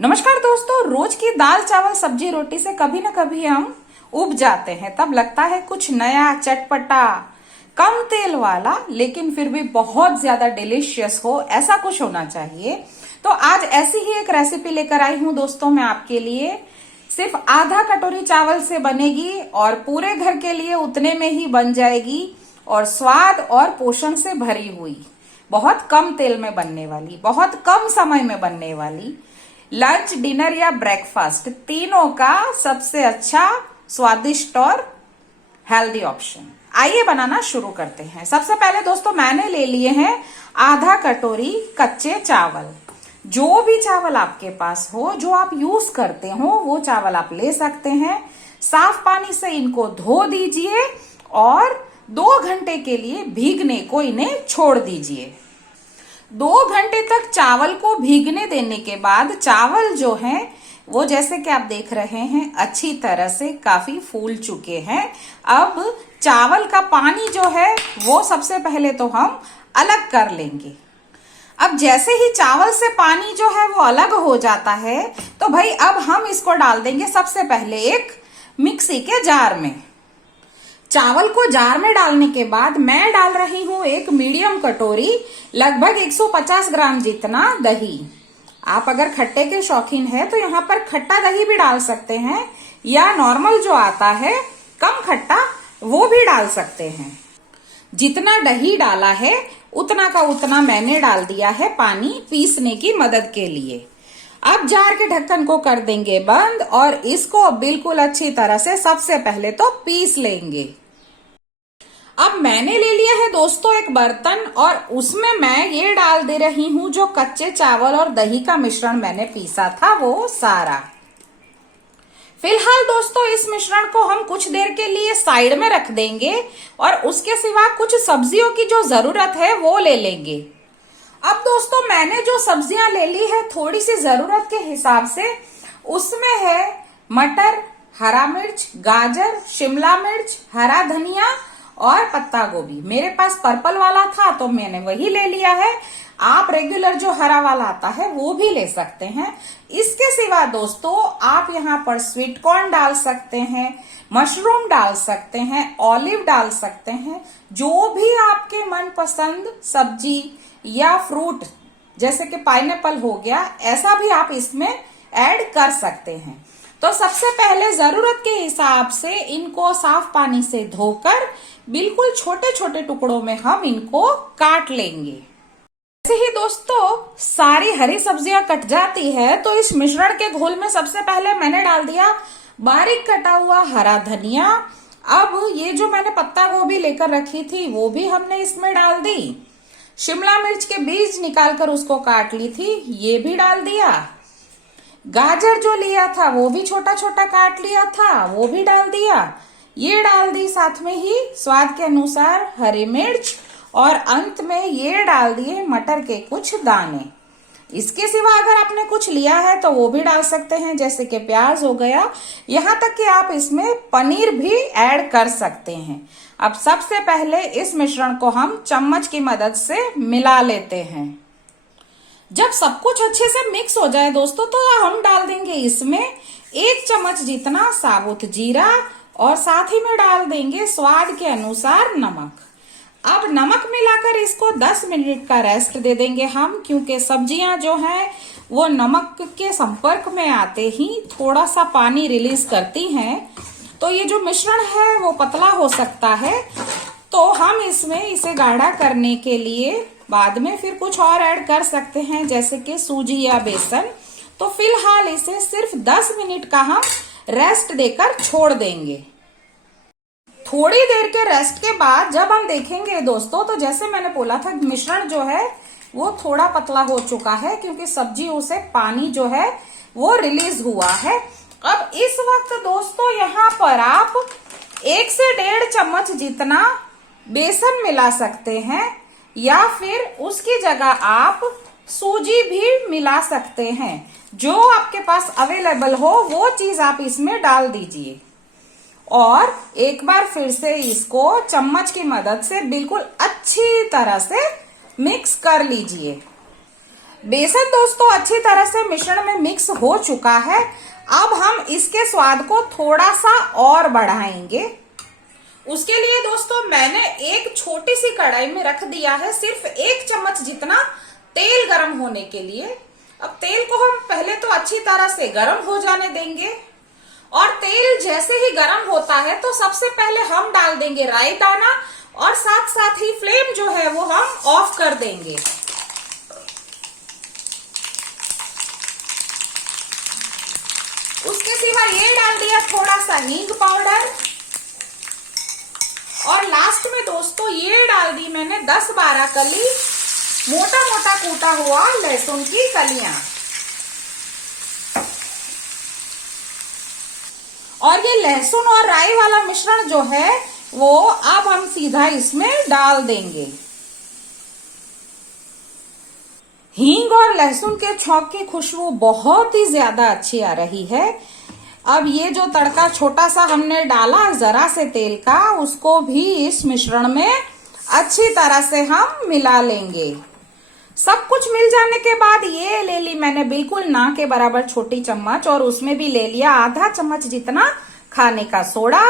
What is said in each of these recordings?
नमस्कार दोस्तों, रोज की दाल चावल सब्जी रोटी से कभी ना कभी हम उब जाते हैं। तब लगता है कुछ नया, चटपटा, कम तेल वाला, लेकिन फिर भी बहुत ज्यादा डिलीशियस हो, ऐसा कुछ होना चाहिए। तो आज ऐसी ही एक रेसिपी लेकर आई हूं दोस्तों मैं आपके लिए। सिर्फ आधा कटोरी चावल से बनेगी और पूरे घर के लिए उतने में ही बन जाएगी और स्वाद और पोषण से भरी हुई, बहुत कम तेल में बनने वाली, बहुत कम समय में बनने वाली, लंच, डिनर या ब्रेकफास्ट तीनों का सबसे अच्छा, स्वादिष्ट और हेल्दी ऑप्शन। आइए बनाना शुरू करते हैं। सबसे पहले दोस्तों मैंने ले लिए हैं आधा कटोरी कच्चे चावल। जो भी चावल आपके पास हो, जो आप यूज करते हो, वो चावल आप ले सकते हैं। साफ पानी से इनको धो दीजिए और 2 घंटे के लिए भीगने को इन्हें छोड़ दीजिए। 2 घंटे तक चावल को भीगने देने के बाद चावल जो हैं वो, जैसे कि आप देख रहे हैं, अच्छी तरह से काफी फूल चुके हैं। अब चावल का पानी जो है वो सबसे पहले तो हम अलग कर लेंगे। अब जैसे ही चावल से पानी जो है वो अलग हो जाता है तो भाई अब हम इसको डाल देंगे सबसे पहले एक मिक्सी के जार में। चावल को जार में डालने के बाद मैं डाल रही हूं एक मीडियम कटोरी, लगभग 150 ग्राम जितना दही। आप अगर खट्टे के शौकीन है तो यहाँ पर खट्टा दही भी डाल सकते हैं या नॉर्मल जो आता है कम खट्टा, वो भी डाल सकते हैं। जितना दही डाला है उतना का उतना मैंने डाल दिया है पानी पीसने की मदद के लिए। अब जार के ढक्कन को कर देंगे बंद और इसको बिल्कुल अच्छी तरह से सबसे पहले तो पीस लेंगे। अब मैंने ले लिया है दोस्तों एक बर्तन और उसमें मैं ये डाल दे रही हूं जो कच्चे चावल और दही का मिश्रण मैंने पीसा था वो सारा। फिलहाल दोस्तों इस मिश्रण को हम कुछ देर के लिए साइड में रख देंगे और उसके सिवा कुछ सब्जियों की जो जरूरत है वो ले लेंगे। अब दोस्तों मैंने जो सब्जियां ले ली है थोड़ी सी जरूरत के हिसाब से, उसमें है मटर, हरा मिर्च, गाजर, शिमला मिर्च, हरा धनिया और पत्ता गोभी। मेरे पास पर्पल वाला था तो मैंने वही ले लिया है। आप रेगुलर जो हरा वाला आता है वो भी ले सकते हैं। इसके सिवा दोस्तों आप यहाँ पर स्वीट कॉर्न डाल सकते हैं, मशरूम डाल सकते हैं, ऑलिव डाल सकते हैं, जो भी आपके मनपसंद सब्जी या फ्रूट जैसे कि पाइनएप्पल हो गया, ऐसा भी आप इसमें ऐड कर सकते हैं। तो सबसे पहले जरूरत के हिसाब से इनको साफ पानी से धोकर बिल्कुल छोटे छोटे टुकड़ों में हम इनको काट लेंगे। जैसे ही दोस्तों सारी हरी सब्जियां कट जाती है तो इस मिश्रण के घोल में सबसे पहले मैंने डाल दिया बारीक कटा हुआ हरा धनिया। अब ये जो मैंने पत्ता गोभी लेकर रखी थी वो भी हमने इसमें डाल दी। शिमला मिर्च के बीज निकालकर उसको काट ली थी, ये भी डाल दिया। गाजर जो लिया था वो भी छोटा छोटा काट लिया था, वो भी डाल दिया। ये डाल दी, साथ में ही स्वाद के अनुसार हरी मिर्च और अंत में ये डाल दिए मटर के कुछ दाने। इसके सिवा अगर आपने कुछ लिया है तो वो भी डाल सकते हैं, जैसे कि प्याज हो गया, यहाँ तक कि आप इसमें पनीर भी ऐड कर सकते हैं। अब सबसे पहले इस मिश्रण को हम चम्मच की मदद से मिला लेते हैं। जब सब कुछ अच्छे से मिक्स हो जाए दोस्तों तो हम डाल देंगे इसमें 1 चम्मच जितना साबुत जीरा और साथ ही में डाल देंगे स्वाद के अनुसार नमक। अब नमक मिलाकर इसको 10 मिनट का रेस्ट दे देंगे हम, क्योंकि सब्जियां जो हैं वो नमक के संपर्क में आते ही थोड़ा सा पानी रिलीज करती हैं, तो ये जो मिश्रण है वो पतला हो सकता है। तो हम इसमें इसे गाढ़ा करने के लिए बाद में फिर कुछ और ऐड कर सकते हैं, जैसे कि सूजी या बेसन। तो फिलहाल इसे सिर्फ 10 मिनट का हम रेस्ट देकर छोड़ देंगे। थोड़ी देर के रेस्ट के बाद जब हम देखेंगे दोस्तों तो जैसे मैंने बोला था मिश्रण जो है वो थोड़ा पतला हो चुका है, क्योंकि सब्जियों से पानी जो है वो रिलीज हुआ है। अब इस वक्त दोस्तों यहाँ पर आप 1 से 1.5 चम्मच जितना बेसन मिला सकते हैं या फिर उसकी जगह आप सूजी भी मिला सकते हैं। जो आपके पास अवेलेबल हो वो चीज आप इसमें डाल दीजिए और एक बार फिर से इसको चम्मच की मदद से बिल्कुल अच्छी तरह से मिक्स कर लीजिए। बेसन दोस्तों अच्छी तरह से मिश्रण में मिक्स हो चुका है। अब हम इसके स्वाद को थोड़ा सा और बढ़ाएंगे। उसके लिए दोस्तों मैंने एक छोटी सी कढ़ाई में रख दिया है सिर्फ 1 चम्मच जितना तेल गरम होने के लिए। अब तेल को हम पहले तो अच्छी तरह से गरम हो जाने देंगे और तेल जैसे ही गरम होता है तो सबसे पहले हम डाल देंगे राई दाना और साथ साथ ही फ्लेम जो है वो हम ऑफ कर देंगे। उसके सिवा ये डाल दिया थोड़ा सा हींग पाउडर और लास्ट में दोस्तों ये डाल दी मैंने 10-12 कली मोटा मोटा कूटा हुआ लहसुन की कलियां। और ये लहसुन और राई वाला मिश्रण जो है वो अब हम सीधा इसमें डाल देंगे। हींग और लहसुन के छौंक की खुशबू बहुत ही ज्यादा अच्छी आ रही है। अब ये जो तड़का छोटा सा हमने डाला जरा से तेल का, उसको भी इस मिश्रण में अच्छी तरह से हम मिला लेंगे। सब कुछ मिल जाने के बाद ये ले ली मैंने बिल्कुल ना के बराबर छोटी चम्मच और उसमें भी ले लिया आधा चम्मच जितना खाने का सोडा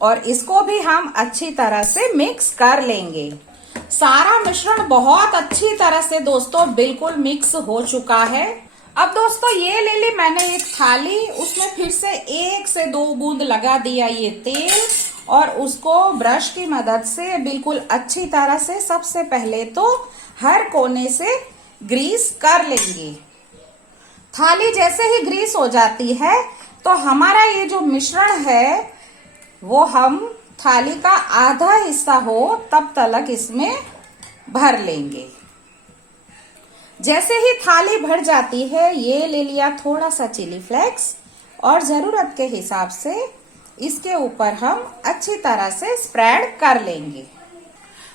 और इसको भी हम अच्छी तरह से मिक्स कर लेंगे। सारा मिश्रण बहुत अच्छी तरह से दोस्तों बिल्कुल मिक्स हो चुका है। अब दोस्तों ये ले ली मैंने एक थाली, उसमें फिर से 1 से 2 बूंद लगा दिया ये तेल और उसको ब्रश की मदद से बिल्कुल अच्छी तरह से सबसे पहले तो हर कोने से ग्रीस कर लेंगे। थाली जैसे ही ग्रीस हो जाती है तो हमारा ये जो मिश्रण है वो हम थाली का आधा हिस्सा हो तब तक इसमें भर लेंगे। जैसे ही थाली भर जाती है ये ले लिया थोड़ा सा चिली फ्लेक्स और जरूरत के हिसाब से इसके ऊपर हम अच्छी तरह से स्प्रेड कर लेंगे।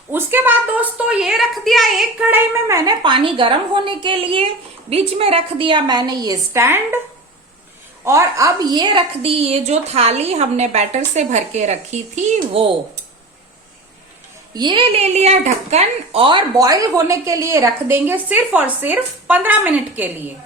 उसके बाद दोस्तों ये रख दिया एक कढ़ाई में मैंने पानी गर्म होने के लिए, बीच में रख दिया मैंने ये स्टैंड और अब ये रख दी ये जो थाली हमने बैटर से भर के रखी थी वो। ये ले लिया ढक्कन और बॉईल होने के लिए रख देंगे सिर्फ और सिर्फ 15 मिनट के लिए।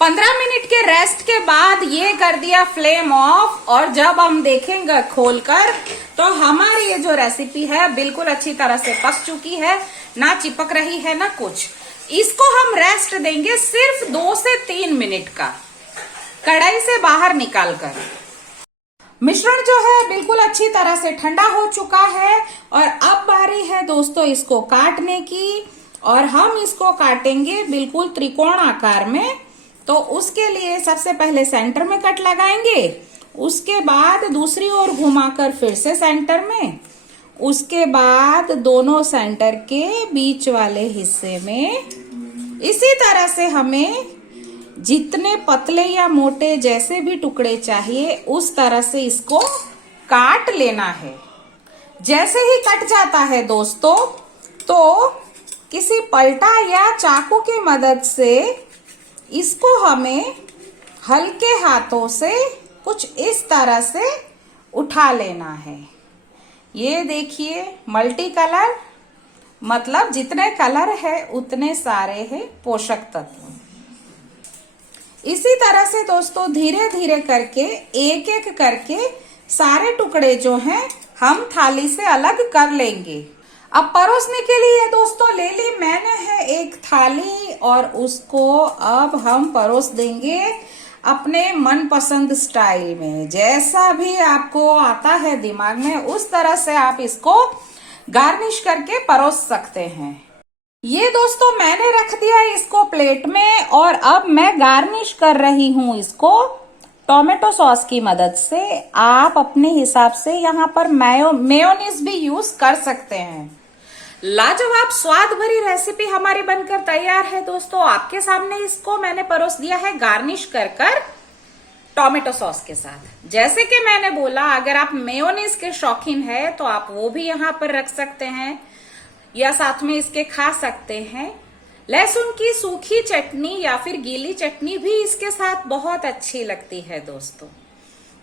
15 मिनट के रेस्ट के बाद ये कर दिया फ्लेम ऑफ और जब हम देखेंगे खोलकर तो हमारी ये जो रेसिपी है बिल्कुल अच्छी तरह से पक चुकी है, ना चिपक रही है ना कुछ। इसको हम रेस्ट देंगे सिर्फ 2 से 3 मिनट का कढ़ाई से बाहर निकालकर। मिश्रण जो है बिल्कुल अच्छी तरह से ठंडा हो चुका है और अब बारी है दोस्तों इसको काटने की और हम इसको काटेंगे बिल्कुल त्रिकोण आकार में। तो उसके लिए सबसे पहले सेंटर में कट लगाएंगे, उसके बाद दूसरी ओर घुमाकर फिर से सेंटर में, उसके बाद दोनों सेंटर के बीच वाले हिस्से में। इसी तरह से हमें जितने पतले या मोटे जैसे भी टुकड़े चाहिए उस तरह से इसको काट लेना है। जैसे ही कट जाता है दोस्तों तो किसी पलटा या चाकू की मदद से इसको हमें हल्के हाथों से कुछ इस तरह से उठा लेना है। ये देखिए मल्टी कलर, मतलब जितने कलर है उतने सारे हैं पोषक तत्व। इसी तरह से दोस्तों धीरे धीरे करके एक एक करके सारे टुकड़े जो हैं हम थाली से अलग कर लेंगे। अब परोसने के लिए दोस्तों ले ली मैंने है एक थाली और उसको अब हम परोस देंगे अपने मनपसंद स्टाइल में। जैसा भी आपको आता है दिमाग में उस तरह से आप इसको गार्निश करके परोस सकते हैं। ये दोस्तों मैंने रख दिया इसको प्लेट में और अब मैं गार्निश कर रही हूँ इसको टोमेटो सॉस की मदद से। आप अपने हिसाब से यहाँ पर मेयोनीज भी यूज कर सकते हैं। लाजवाब स्वाद भरी रेसिपी हमारी बनकर तैयार है दोस्तों। आपके सामने इसको मैंने परोस दिया है गार्निश कर टोमेटो सॉस के साथ। जैसे कि मैंने बोला अगर आप मेयोनीज के शौकीन है तो आप वो भी यहाँ पर रख सकते हैं या साथ में इसके खा सकते हैं। लहसुन की सूखी चटनी या फिर गीली चटनी भी इसके साथ बहुत अच्छी लगती है दोस्तों।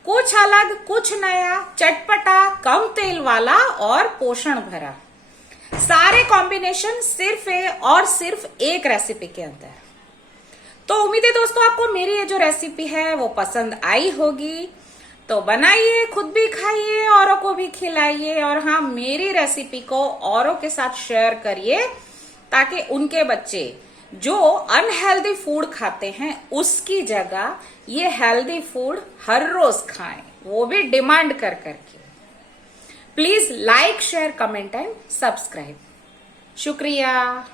कुछ अलग, कुछ नया, चटपटा, कम तेल वाला और पोषण भरा। सारे कॉम्बिनेशन सिर्फ एक रेसिपी के अंदर। तो उम्मीद है दोस्तों आपको मेरी ये जो रेसिपी है वो पसंद आई होगी। तो बनाइए, खुद भी खाइए, औरों को भी खिलाइए, और हाँ, मेरी रेसिपी को औरों के साथ शेयर करिए ताकि उनके बच्चे जो अनहेल्दी फूड खाते हैं उसकी जगह ये हेल्दी फूड हर रोज खाएं, वो भी डिमांड कर करके। Please like, share, comment and subscribe. शुक्रिया।